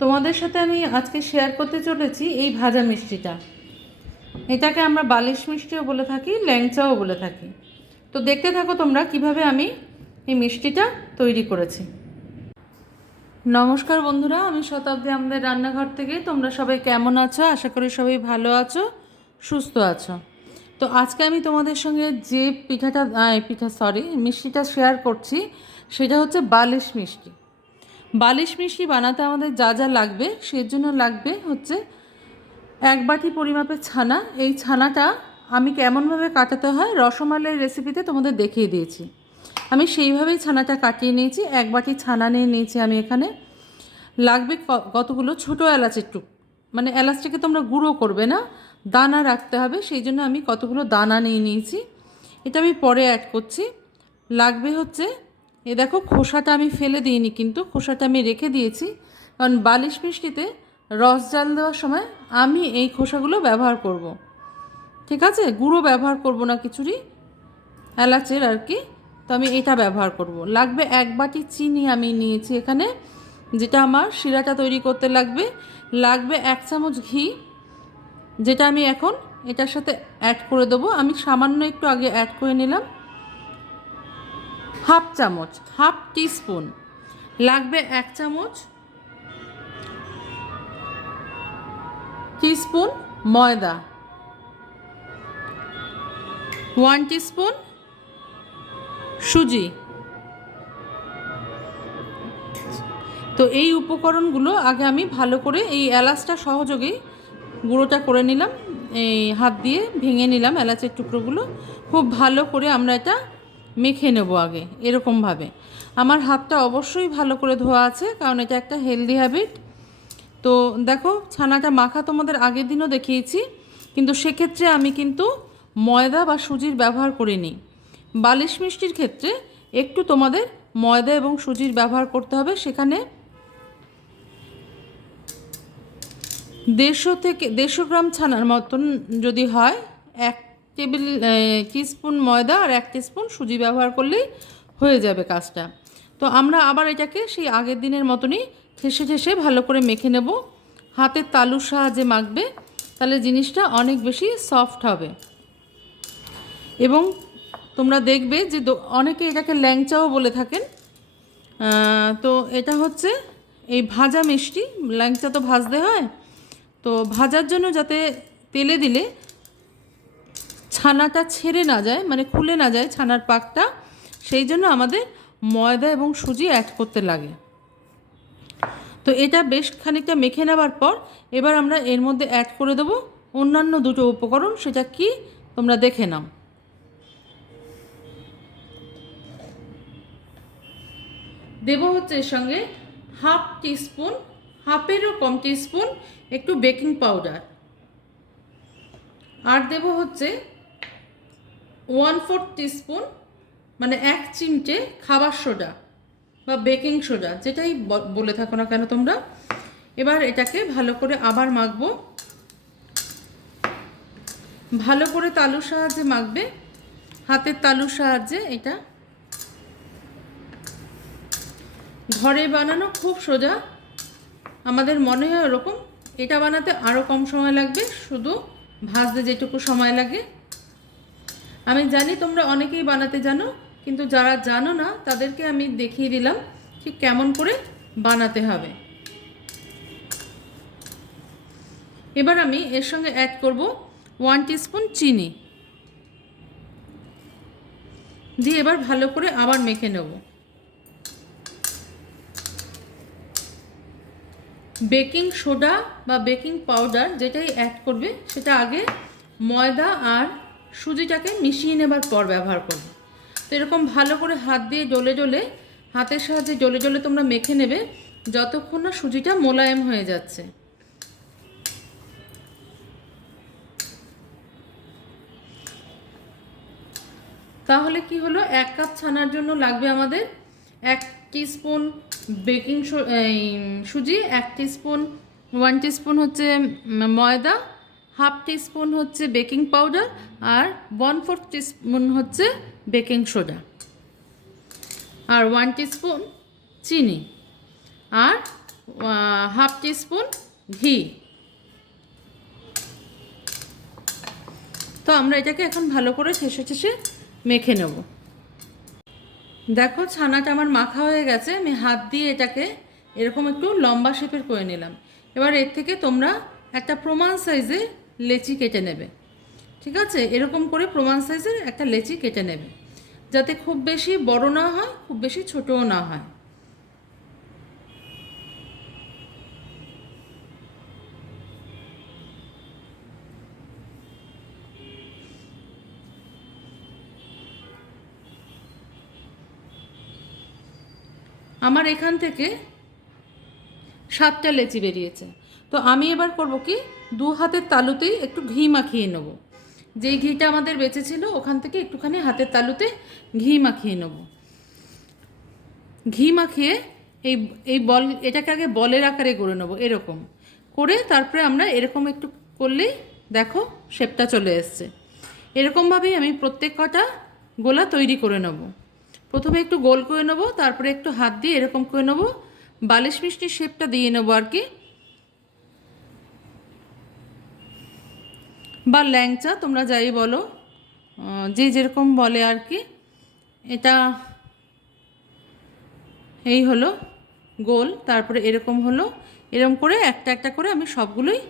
তোমাদের সাথে আমি আজকে শেয়ার করতে চলেছি এই ভাজা মিষ্টিটা। এটাকে আমরা বালিশ মিষ্টিও বলে থাকি, ল্যাংচাও বলে থাকি। তো দেখতে থাকো তোমরা কিভাবে আমি এই মিষ্টিটা তৈরি করেছি। নমস্কার বন্ধুরা, আমি শতাব্দী আমাদের রান্নাঘর থেকে। তোমরা সবাই কেমন আছো? আশা করি সবাই ভালো আছো, সুস্থ আছো। তো আজকে আমি তোমাদের সঙ্গে যে মিষ্টিটা শেয়ার করছি সেটা হচ্ছে বালিশ মিষ্টি। বালিশ মিষ্টি বানাতে আমাদের যা যা লাগবে, সেজন্য লাগবে হচ্ছে 1 বাটি পরিমাপের ছানা। এই ছানাটা আমি কেমনভাবে কাটাতে হয় রসমালাইয়ের রেসিপিতে তোমাদের দেখিয়ে দিয়েছি। আমি সেইভাবেই ছানাটা কাটিয়ে নিয়েছি। 1 বাটি ছানা নিয়ে নিয়েছি আমি এখানে। লাগবে কতগুলো ছোটো এলাচের মানে এলাচটাকে তোমরা গুঁড়ো করবে না, দানা রাখতে হবে, সেই জন্য আমি কতগুলো দানা নিয়ে নিয়েছি। এটা আমি পরে অ্যাড করছি। লাগবে হচ্ছে, এ দেখো খোসাটা আমি ফেলে দিইনি, কিন্তু খোসাটা আমি রেখে দিয়েছি, কারণ বালিশ মিষ্টিতে রস জাল দেওয়ার সময় আমি এই খোসাগুলো ব্যবহার করব। ঠিক আছে, গুঁড়ো ব্যবহার করব না কিছুরই, এলাচের আর কি। তো আমি এটা ব্যবহার করব। লাগবে 1 বাটি চিনি আমি নিয়েছি এখানে, যেটা আমার শিরাটা তৈরি করতে লাগবে। লাগবে 1 চামচ ঘি, যেটা আমি এখন এটার সাথে অ্যাড করে দেবো। আমি সামান্য একটু আগে অ্যাড করে নিলাম। হাফ টিস্পুন লাগবে। 1 টিস্পুন ময়দা, 1 টিস্পুন সুজি। তো এই উপকরণগুলো আগে আমি ভালো করে এই এলাচটা সহযোগেই গুঁড়োটা করে নিলাম। এই হাত দিয়ে ভেঙে নিলাম এলাচের টুকরোগুলো। খুব ভালো করে আমরা এটা মেখে নেব আগে, এরকমভাবে। আমার হাতটা অবশ্যই ভালো করে ধোয়া আছে, কারণ এটা একটা হেলদি হ্যাবিট। তো দেখো, ছানাটা মাখা তোমাদের আগের দিনও দেখিয়েছি, কিন্তু সেক্ষেত্রে আমি কিন্তু ময়দা বা সুজির ব্যবহার করিনি। বালিশ মিষ্টির ক্ষেত্রে একটু তোমাদের ময়দা এবং সুজির ব্যবহার করতে হবে। সেখানে 150 গ্রাম ছানার মতন যদি হয়, 1 টিস্পুন ময়দা আর 1 টিস্পুন সুজি ব্যবহার করলেই হয়ে যাবে কাজটা। তো আমরা আবার এটাকে সেই আগের দিনের মতনই ঠেসে ঠেসে ভালো করে মেখে নেব। হাতের তালুর সাহায্যে মাখবে, তাহলে জিনিসটা অনেক বেশি সফট হবে। এবং তোমরা দেখবে যে অনেকে এটাকে ল্যাংচাও বলে থাকেন। তো এটা হচ্ছে এই ভাজা মিষ্টি। ল্যাংচা তো ভাজতে হয়, তো ভাজার জন্য যাতে তেলে দিলে ছানাটা ছেড়ে না যায়, মানে খুলে না যায় ছানার পাকটা, সেই জন্য আমাদের ময়দা এবং সুজি অ্যাড করতে লাগে। তো এটা বেশ খানিকটা মেখে নেওয়ার পর এবার আমরা এর মধ্যে অ্যাড করে দেবো অন্যান্য দুটো উপকরণ। সেটা কি তোমরা দেখে নাও। দেব হচ্ছে এর সঙ্গে হাফেরও কম টিস্পুন একটু বেকিং পাউডার। আর দেব হচ্ছে 1/4 টিস্পুন, মানে 1 চিমটে খাবার সোডা বা বেকিং সোডা, যেটাই বলে থাকো না কেন তোমরা। এবার এটাকে ভালো করে আবার মাখবো। ভালো করে তালুর সাহায্যে মাখবে, হাতের তালুর সাহায্যে। এটা ঘরে বানানো খুব সোজা, আমাদের মনে হয় ওরকম। এটা বানাতে আরও কম সময় লাগবে, শুধু ভাজতে যেটুকু সময় লাগে। আমি জানি তোমরা অনেকেই বানাতে জানো, কিন্তু যারা জানো না তাদেরকে আমি দেখিয়ে দিলাম ঠিক কেমন করে বানাতে হবে। এবার আমি এর সঙ্গে অ্যাড করব 1 টিস্পুন চিনি দিয়ে এবার ভালো করে আবার মেখে নেব। বেকিং সোডা বা বেকিং পাউডার যেটাই অ্যাড করবে, সেটা আগে ময়দা আর সুজিটাকে মিশিয়ে নেবার পর ব্যবহার করবে। তো এরকম ভালো করে হাত দিয়ে হাতের সাহায্যে ডলে ডলে তোমরা মেখে নেবে, যতক্ষণ না সুজিটা মোলায়েম হয়ে যাচ্ছে। তাহলে কি হলো, 1 কাপ ছানার জন্য লাগবে আমাদের 1 টিস্পুন সুজি, 1 টিস্পুন হচ্ছে ময়দা, হাফ টিস্পুন হচ্ছে বেকিং পাউডার, আর 1/4 টিস্পুন হচ্ছে বেকিং সোডা, আর 1 টিস্পুন চিনি, আর হাফ টিস্পুন ঘি। তো আমরা এটাকে এখন ভালো করে ঠেসে ঠেসে মেখে নেব। দেখো ছানাটা আমার মাখা হয়ে গেছে, আমি হাত দিয়ে এটাকে এরকম একটু লম্বা শেপের করে নিলাম। এবার এর থেকে তোমরা একটা প্রমাণ সাইজে লেচি কেটে নেবে, ঠিক আছে? এরকম করে প্রমাণ সাইজের একটা লেচি কেটে নেবে, যাতে খুব বেশি বড় না হয়, খুব বেশি ছোটও না হয়। আমার এখান থেকে 7টা লেচি বেরিয়েছে। তো আমি এবার করব কি, 2 হাতের তালুতেই একটু ঘি মাখিয়ে নেব। যেই ঘিটা আমাদের বেঁচেছিল ওখান থেকে একটুখানি হাতের তালুতে ঘি মাখিয়ে নেব। ঘি মাখিয়ে এই এই বল এটাকে আগে বলের আকারে গড়ে নেব, এরকম করে তারপরে আমরা এরকম একটু করলেই দেখো শেপটা চলে এসছে। এরকমভাবেই আমি প্রত্যেক কটা গোলা তৈরি করে নেব। প্রথমে একটু গোল করে নেব, তারপরে একটু হাত দিয়ে এরকম করে নেব, বালিশ মিষ্টির শেপটা দিয়ে নেব আর কি, বা ল্যাংচা তোমরা যাই বলো, যে যেরকম বলে আর কি। এটা এই হলো গোল, তারপরে এরকম হলো, এরকম করে একটা একটা করে আমি সবগুলোই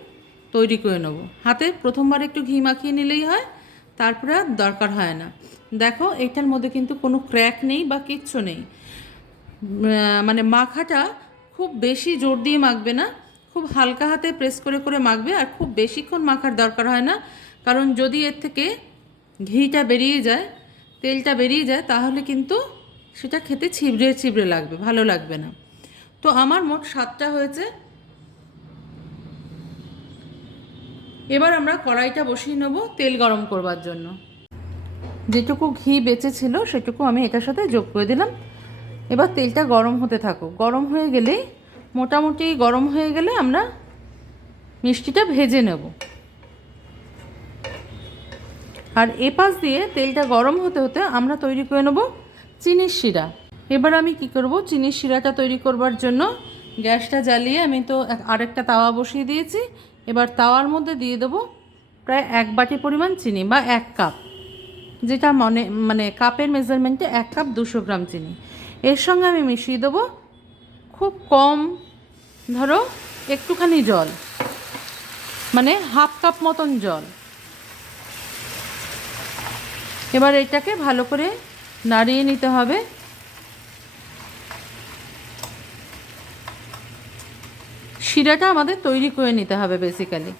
তৈরি করে নেব। হাতে প্রথমবার একটু ঘি মাখিয়ে নিলেই হয়, তারপরে আর দরকার হয় না। দেখো এটার মধ্যে কিন্তু কোনো ক্র্যাক নেই বা কিচ্ছু নেই। মানে মাখাটা খুব বেশি জোর দিয়ে মাখবে না, খুব হালকা হাতে প্রেস করে করে মাখবে, আর খুব বেশিক্ষণ মাখার দরকার হয় না। কারণ যদি এর থেকে ঘিটা বেরিয়ে যায়, তেলটা বেরিয়ে যায়, তাহলে কিন্তু সেটা খেতে ছিবড়ে ছিবড়ে লাগবে, ভালো লাগবে না। তো আমার মোট 7টা হয়েছে। এবার আমরা কড়াইটা বসিয়ে নেব তেল গরম করবার জন্য। যেটুকু ঘি বেঁচে ছিল সেটুকু আমি এটার সাথে যোগ করে দিলাম। এবার তেলটা গরম হতে থাকুক, গরম হয়ে গেলেই, মোটামুটি গরম হয়ে গেলে আমরা মিষ্টিটা ভেজে নেব। আর এপাশ দিয়ে তেলটা গরম হতে হতে আমরা তৈরি করে নেব চিনির শিরা। এবার আমি কি করব, চিনির শিরাটা তৈরি করবার জন্য গ্যাসটা জ্বালিয়ে আমি তো আরেকটা তাওয়া বসিয়ে দিয়েছি। এবার তাওয়ার মধ্যে দিয়ে দেবো প্রায় 1 বাটি পরিমাণ চিনি, বা 1 কাপ, যেটা মানে কাপের মেজারমেন্টে 1 কাপ 200 গ্রাম চিনি। এর সঙ্গে আমি মিশিয়ে দেবো খুব কম, ধরো একটুখানি জল, মানে হাফ কাপ মতন জল। এবার এটাকে ভালো করে নাড়িয়ে নিতে হবে। শিরাটা আমাদের তৈরি করে নিতে হবে বেসিক্যালি।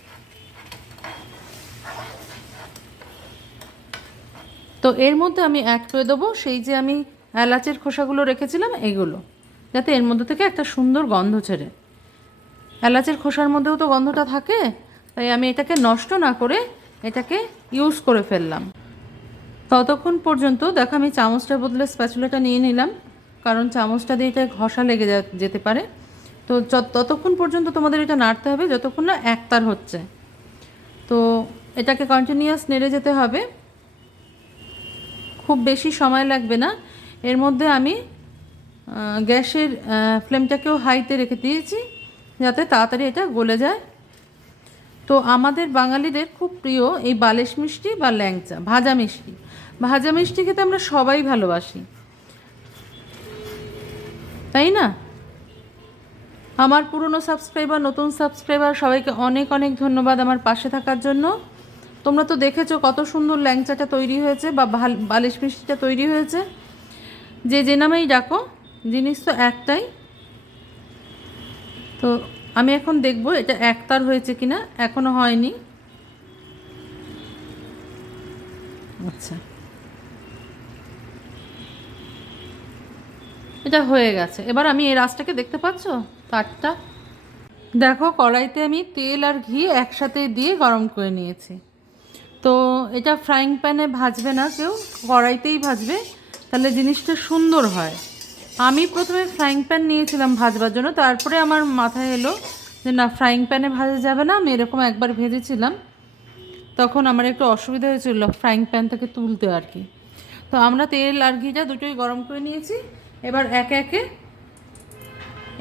তো এর মধ্যে আমি অ্যাড করে দেবো সেই যে আমি এলাচের খোসাগুলো রেখেছিলাম, এগুলো, যাতে এর মধ্যে থেকে একটা সুন্দর গন্ধ ছেড়ে। এলাচের খোসার মধ্যেও তো গন্ধটা থাকে, তাই আমি এটাকে নষ্ট না করে এটাকে ইউজ করে ফেললাম। ততক্ষণ পর্যন্ত দেখো আমি চামচটার বদলে স্প্যাচুলাটা নিয়ে নিলাম, কারণ চামচটা দিয়ে এটা ঘষা লেগে যেতে পারে। তো ততক্ষণ পর্যন্ত তোমাদের এটা নাড়তে হবে যতক্ষণ না একতার হচ্ছে। তো এটাকে কন্টিনিউয়াস নেড়ে যেতে হবে, খুব বেশি সময় লাগবে না। এর মধ্যে আমি গ্যাসের ফ্লেমটাকেও হাইতে রেখে দিয়েছি, যাতে তাড়াতাড়ি এটা গলে যায়। তো আমাদের বাঙালিদের খুব প্রিয় এই বালিশ মিষ্টি বা ল্যাংচা, ভাজা মিষ্টি। ভাজা মিষ্টি খেতে আমরা সবাই ভালোবাসি, তাই না? আমার পুরনো সাবস্ক্রাইবার, নতুন সাবস্ক্রাইবার সবাইকে অনেক অনেক ধন্যবাদ আমার পাশে থাকার জন্য। তোমরা তো দেখেছো কত সুন্দর ল্যাংচাটা তৈরি হয়েছে, বা বালিশ মিষ্টিটা তৈরি হয়েছে। যে নামেই ডাকো, জিনিস তো একটাই। তো আমি এখন দেখব এটা একতার হয়েছে কিনা, এখনো হয়নি। আচ্ছা, এটা হয়ে গেছে। এবার আমি এই রাসটাকে দেখতে পাচ্ছ, তারটা দেখো, কড়াইতে আমি তেল আর ঘি একসাথে দিয়ে গরম করে নিয়েছি। তো এটা ফ্রাইং প্যানে ভাজবে না কেউ, কড়াইতেই ভাজবে, তাহলে জিনিসটা সুন্দর হয়। আমি প্রথমে ফ্রাইং প্যান নিয়েছিলাম ভাজবার জন্য, তারপরে আমার মাথায় এলো যে না, ফ্রাইং প্যানে ভাজা যাবে না। আমি এরকম একবার ভেজেছিলাম, তখন আমার একটু অসুবিধা হয়েছিল ফ্রাইং প্যান থেকে তুলতে আর কি। তো আমরা তেল আর ঘিটা দুটোই গরম করে নিয়েছি। এবার একে একে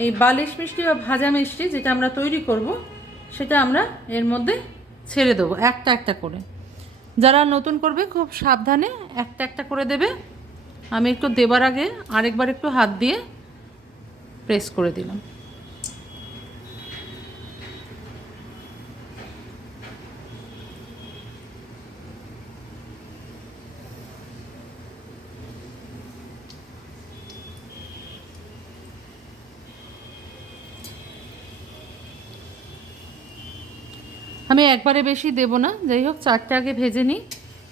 এই বালিশ মিষ্টি বা ভাজা মিষ্টি যেটা আমরা তৈরি করব সেটা আমরা এর মধ্যে ছেড়ে দেবো একটা একটা করে। যারা নতুন করবে খুব সাবধানে একটা একটা করে দেবে। আমি একটু দেবার আগে আরেকবার একটু হাত দিয়ে প্রেস করে দিলাম। আমি একবারে বেশি দেব না, যাই হোক 4টে আগে ভেজে নিই,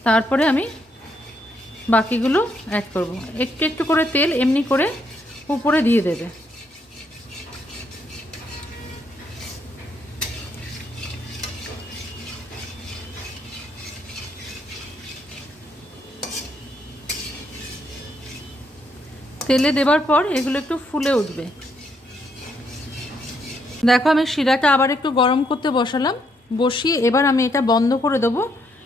তারপরে আমি বাকিগুলো অ্যাড করব। একটু একটু করে তেল এমনি করে উপরে দিয়ে দেবে। তেলে দেবার পর এগুলো একটু ফুলে উঠবে। দেখো আমি শিরাটা আবার একটু গরম করতে বসালাম, বসিয়ে এবার আমি এটা বন্ধ করে দেবো।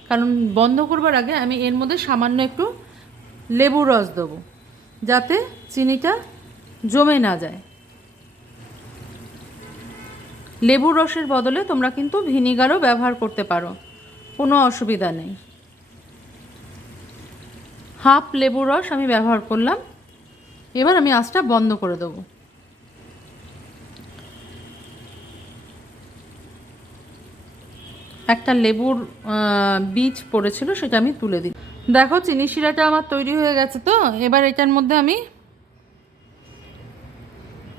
কারণ বন্ধ করবার আগে আমি এর মধ্যে সামান্য একটু লেবুর রস দেবো, যাতে চিনিটা জমে না যায়। লেবুর রসের বদলে তোমরা কিন্তু ভিনিগারও ব্যবহার করতে পারো, কোনো অসুবিধা নেই। হাফ লেবুর রস আমি ব্যবহার করলাম। এবার আমি আঁচটা বন্ধ করে দেবো। একটা লেবুর বীজ পড়েছিল, সেটা আমি তুলে দিই। দেখো চিনি শিরাটা আমার তৈরি হয়ে গেছে। তো এবার এটার মধ্যে আমি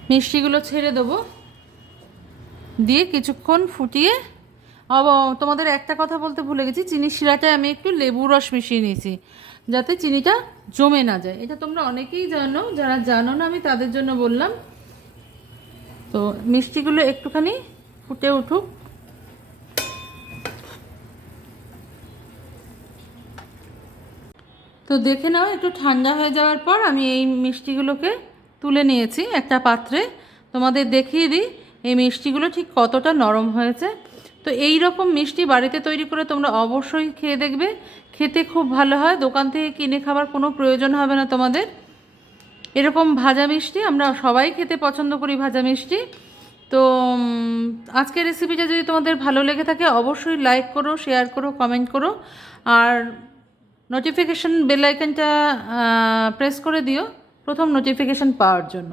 মিষ্টিগুলো ছেড়ে দেবো, দিয়ে কিছুক্ষণ ফুটিয়ে। তোমাদের একটা কথা বলতে ভুলে গেছি, চিনি শিরাটায় আমি একটু লেবুর রস মিশিয়ে নিয়েছি, যাতে চিনিটা জমে না যায়। এটা তোমরা অনেকেই জানো, যারা জানো না আমি তাদের জন্য বললাম। তো মিষ্টিগুলো একটুখানি ফুটে উঠুক। তো দেখে নাও, একটু ঠান্ডা হয়ে যাওয়ার পর আমি এই মিষ্টিগুলোকে তুলে নিয়েছি একটা পাত্রে। তোমাদের দেখিয়ে দিই এই মিষ্টিগুলো ঠিক কতটা নরম হয়েছে। তো এই রকম মিষ্টি বাড়িতে তৈরি করে তোমরা অবশ্যই খেয়ে দেখবে, খেতে খুব ভালো হয়। দোকান থেকে কিনে খাবার কোনো প্রয়োজন হবে না তোমাদের। এরকম ভাজা মিষ্টি আমরা সবাই খেতে পছন্দ করি, ভাজা মিষ্টি। তো আজকের রেসিপিটা যদি তোমাদের ভালো লেগে থাকে অবশ্যই লাইক করো, শেয়ার করো, কমেন্ট করো, আর নোটিফিকেশান বেল আইকনটা প্রেস করে দিও প্রথম নোটিফিকেশান পাওয়ার জন্য।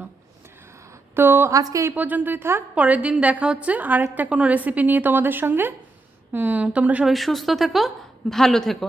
তো আজকে এই পর্যন্তই থাক, পরের দিন দেখা হচ্ছে আরেকটা কোনো রেসিপি নিয়ে তোমাদের সঙ্গে। তোমরা সবাই সুস্থ থেকো, ভালো থেকো।